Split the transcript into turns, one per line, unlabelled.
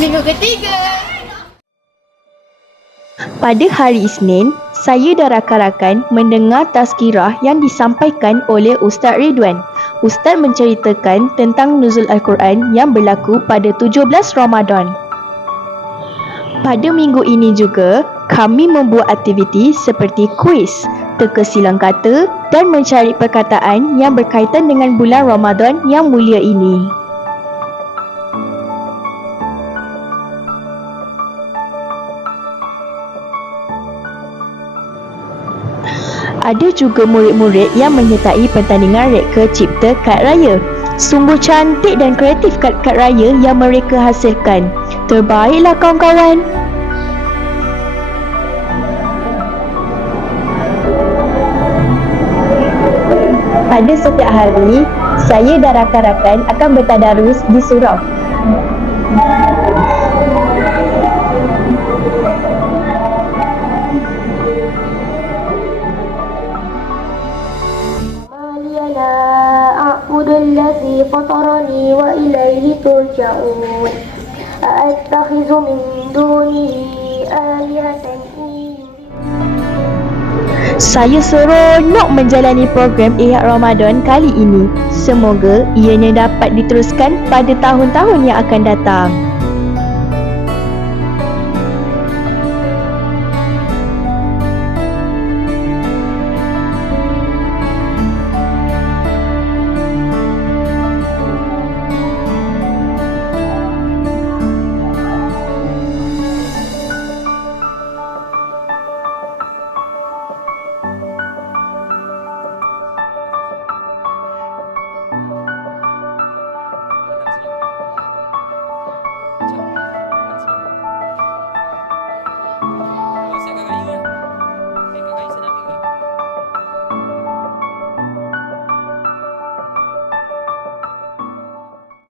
Minggu ketiga.
Pada hari Isnin, saya dan rakan-rakan mendengar tazkirah yang disampaikan oleh Ustaz Ridwan. Ustaz menceritakan tentang nuzul Al-Quran yang berlaku pada 17 Ramadan. Pada minggu ini juga, kami membuat aktiviti seperti kuis, teka silang kata dan mencari perkataan yang berkaitan dengan bulan Ramadan yang mulia ini. Ada juga murid-murid yang menyertai pertandingan reka cipta kad raya. Sungguh cantik dan kreatif kad-kad raya yang mereka hasilkan. Terbaiklah kawan-kawan. Pada setiap hari, saya dan rakan-rakan akan bertadarus di surau.
الذي فطرني وإليه ترجعون أأتخذ من دونه آلهة إن
Saya seronok menjalani program Ihya Ramadan kali ini. Semoga ianya dapat diteruskan pada tahun-tahun yang akan datang.